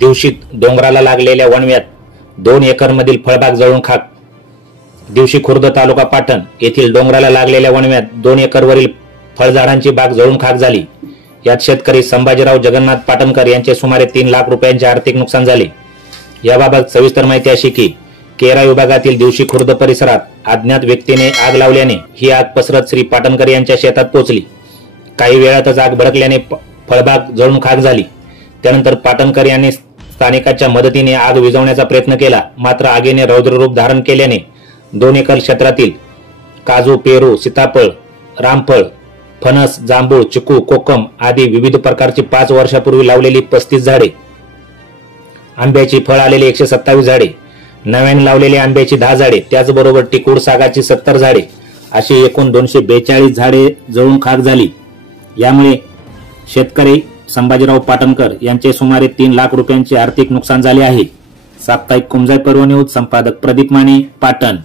दिवशीत डोंगराला लागलेल्या वणव्यात 2 एकरमधील फळबाग जळून खाक. दिवशी खुर्द तालुका पाटण येथील डोंगराला लागलेल्या वणव्यात 2 एकरवरील फळझाडांची बाग जळून खाक झाली. यात शेतकरी संभाजीराव जगन्नाथ पाटणकर यांचे सुमारे 3 लाख रुपयांचे आर्थिक नुकसान झाले. याबाबत सविस्तर माहिती अशी की केरा विभागातील दिवशी खुर्द परिसरात अज्ञात व्यक्तीने आग लावल्याने ही आग पसरत श्री पाटणकर यांच्या शेतात पोहोचली. काही वेळातच आग भडकल्याने फळबाग जळून खाक झाली. त्यानंतर पाटणकर यांनी स्थानिकांच्या मदतीने आग विझवण्याचा प्रयत्न केला. मात्र आगीने रौद्र रूप धारण केल्याने 2 एकर क्षेत्रातील काजू, पेरू, सीताफळ, रामफळ, फणस, जांभूळ, चिकू, कोकम आदी विविध प्रकारची 5 वर्षापूर्वी लावलेली 35 झाडे, आंब्याची फळ आलेली 127 झाडे, नव्याने लावलेली आंब्याची 10 झाडे, त्याचबरोबर टिकूड सागाची 70 झाडे अशी एकूण 242 झाडे जळून खाक झाली. यामुळे शेतकरी संभाजीराव पाटणकर यांचे सुमारे 3 लाख रुपयांचे आर्थिक नुकसान झाले आहे. साप्ताहिक कुमजाई पर्व न्यूज संपादक प्रदीप माने, पाटण.